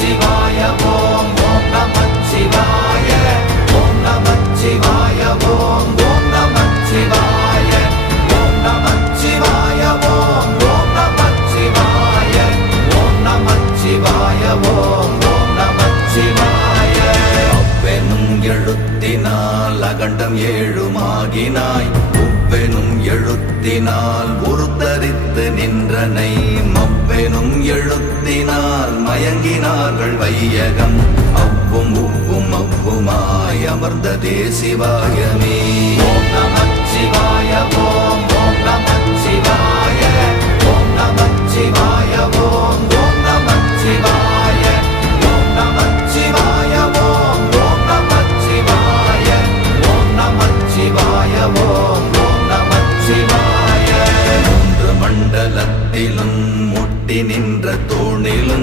நமச்சிவாய ஓம் ஓம் நமச்சிவாய ஓம் நமச்சிவாய ஓம் ஓம் நமச்சிவாய ஓம் நமச்சிவாய ஓம் ஓம் நமச்சிவாய ஓம் நமச்சிவாய ஓம் ஓம் நமச்சிவாய. அவ்வெனும் எழுத்தினால் அகண்டம் ஏழுமாகினாய், உவ்வெனும் எழுத்தினால் உருத்தரித்து நின்றனை, மவ்வெனும் எழுத்தினால் மயங்கினார்கள் வையகம், அவ்வும் உவ்வும் அவ்வுமாய் அமர்ந்ததே சிவாயமே. ஓம் நமச்சிவாய ஓம் ஓம் நமச்சிவாய ஓம் நமச்சிவாய ஓம் ஓம்